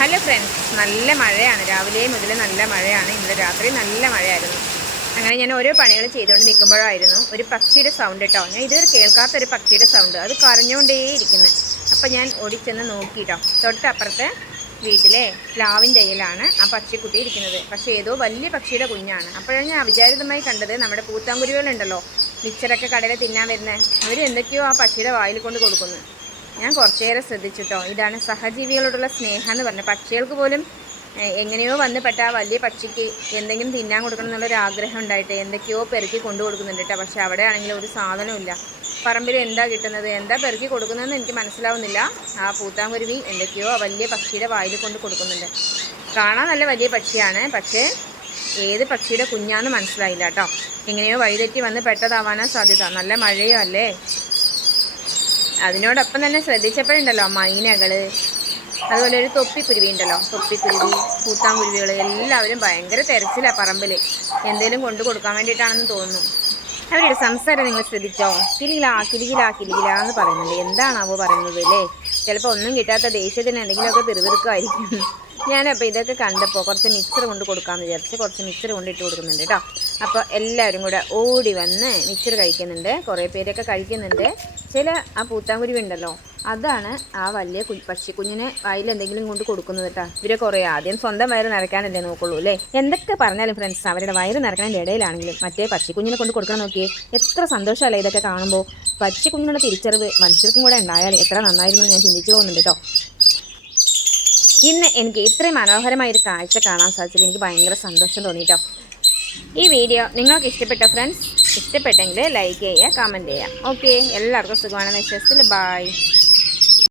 Hello friends, നല്ല മഴയാണ്. രാവിലെ മുതൽ നല്ല മഴയാണ്. ഇന്നലെ രാത്രി നല്ല മഴയായിരുന്നു. അങ്ങനെ ഞാൻ ഓരോ പണികൾ ചെയ്തുകൊണ്ട് നിൽക്കുമ്പോഴായിരുന്നു ഒരു പക്ഷിയുടെ സൗണ്ട് കേട്ടോ. ഞാൻ ഇതുവരെ കേൾക്കാത്തൊരു പക്ഷിയുടെ സൗണ്ട്. അത് കരഞ്ഞുകൊണ്ടേയിരിക്കുന്നത്. അപ്പം ഞാൻ ഓടിച്ചെന്ന് നോക്കിയിട്ടോ. തൊട്ടപ്പുറത്തെ വീട്ടിലെ പ്ലാവിൻ്റെ ഇലയിലാണ് ആ പക്ഷിക്കുട്ടി ഇരിക്കുന്നത്. പക്ഷേ ഏതോ വലിയ പക്ഷിയുടെ കുഞ്ഞാണ്. അപ്പോഴാണ് ഞാൻ അവിചാരിതമായി കണ്ടത് നമ്മുടെ പൂത്താങ്കുരുവികളുണ്ടല്ലോ, മിച്ചറൊക്കെ കടയിൽ തിന്നാൻ വരുന്നത്. അവർ എന്തൊക്കെയോ ആ പക്ഷിയുടെ വായിൽ കൊണ്ട് കൊടുക്കുന്നു. ഞാൻ കുറച്ചേറെ ശ്രദ്ധിച്ചിട്ടോ. ഇതാണ് സഹജീവികളോടുള്ള സ്നേഹം എന്ന് പറഞ്ഞത്. പക്ഷികൾക്ക് പോലും എങ്ങനെയോ വന്ന് ആ വലിയ പക്ഷിക്ക് എന്തെങ്കിലും തിന്നാൻ കൊടുക്കണം എന്നുള്ളൊരു ആഗ്രഹം ഉണ്ടായിട്ട് എന്തൊക്കെയോ പെറുക്കി കൊണ്ടു കൊടുക്കുന്നുണ്ട് കേട്ടോ. പക്ഷെ അവിടെ ആണെങ്കിൽ ഒരു സാധനമില്ല. പറമ്പിൽ എന്താ കിട്ടുന്നത്, എന്താ പെറുക്കി കൊടുക്കുന്നതെന്ന് എനിക്ക് മനസ്സിലാവുന്നില്ല. ആ പൂത്താങ്കുരുവി എന്തൊക്കെയോ ആ വലിയ പക്ഷിയുടെ വായിൽ കൊണ്ട് കൊടുക്കുന്നുണ്ട്. കാണാൻ നല്ല വലിയ പക്ഷിയാണ്, പക്ഷേ ഏത് പക്ഷിയുടെ കുഞ്ഞാന്ന് മനസ്സിലായില്ല കേട്ടോ. എങ്ങനെയോ വഴിതെറ്റി വന്ന് പെട്ടതാവാനാ സാധ്യത. നല്ല മഴയോ അല്ലേ. അതിനോടൊപ്പം തന്നെ ശ്രദ്ധിച്ചപ്പോഴുണ്ടല്ലോ മൈനകൾ, അതുപോലെ ഒരു തൊപ്പിക്കുരുവി ഉണ്ടല്ലോ, തൊപ്പിക്കുരുവി, പൂത്താങ്കുരുവികൾ എല്ലാവരും ഭയങ്കര തെരച്ചിലാണ് പറമ്പിൽ. എന്തേലും കൊണ്ടു കൊടുക്കാൻ വേണ്ടിയിട്ടാണെന്ന് തോന്നുന്നു. അവരുടെ സംസാരം നിങ്ങൾ ശ്രദ്ധിച്ചോ? കിലികിലാ കിലികിലാ കിലികിലാ എന്ന് പറയുന്നുണ്ട്. എന്താണാവോ പറയുന്നത് അല്ലേ? ചിലപ്പോൾ ഒന്നും കിട്ടാത്ത ദേഷ്യത്തിന് എന്തെങ്കിലുമൊക്കെ പിറുപിറുക്കുമായിരിക്കും. ഞാനപ്പോൾ ഇതൊക്കെ കണ്ടപ്പോൾ കുറച്ച് മിക്സർ കൊണ്ട് കൊടുക്കാമെന്ന് വിചാരിച്ച് കുറച്ച് മിക്സർ കൊണ്ട് ഇട്ട് കൊടുക്കുന്നുണ്ട് കേട്ടോ. അപ്പോൾ എല്ലാവരും കൂടെ ഓടി വന്ന് മിക്സർ കഴിക്കുന്നുണ്ട്. കുറേ പേരൊക്കെ കഴിക്കുന്നുണ്ട്. ചില ആ പൂത്താങ്കുരുവി ഉണ്ടല്ലോ, അതാണ് ആ വലിയ പക്ഷി കുഞ്ഞിനെ വായിൽ എന്തെങ്കിലും കൊണ്ട് കൊടുക്കുന്നത് കേട്ടോ. ഇവരെ കുറേ ആദ്യം സ്വന്തം വയറ് നിറയ്ക്കാനല്ലേ നോക്കുള്ളൂ അല്ലേ. എന്തൊക്കെ പറഞ്ഞാലും ഫ്രണ്ട്സ്, അവരുടെ വയറ് നിറയ്ക്കുന്നതിൻ്റെ ഇടയിലാണെങ്കിലും മറ്റേ പക്ഷി കുഞ്ഞിനെ കൊണ്ട് കൊടുക്കണം. നോക്കിയേ, എത്ര സന്തോഷമല്ലേ ഇതൊക്കെ കാണുമ്പോൾ. പക്ഷി കുഞ്ഞിനുള്ള തിരിച്ചറിവ് മനുഷ്യർക്കും കൂടെ ഉണ്ടായാൽ എത്ര നന്നായിരുന്നു ഞാൻ ചിന്തിച്ചു പോകുന്നുണ്ട് കേട്ടോ. ഇന്ന് എനിക്ക് ഇത്രയും മനോഹരമായൊരു കാഴ്ച കാണാൻ സാധിച്ചതിൽ എനിക്ക് ഭയങ്കര സന്തോഷം തോന്നിട്ടോ. ഈ വീഡിയോ നിങ്ങൾക്ക് ഇഷ്ടപ്പെട്ടോ ഫ്രണ്ട്സ്? ഇഷ്ടപ്പെട്ടെങ്കിൽ ലൈക്ക് ചെയ്യുക, കമൻറ്റ് ചെയ്യുക. ഓക്കെ, എല്ലാവർക്കും സുഖമാണെന്ന് വിശ്വസിച്ചില്ല. ബൈ.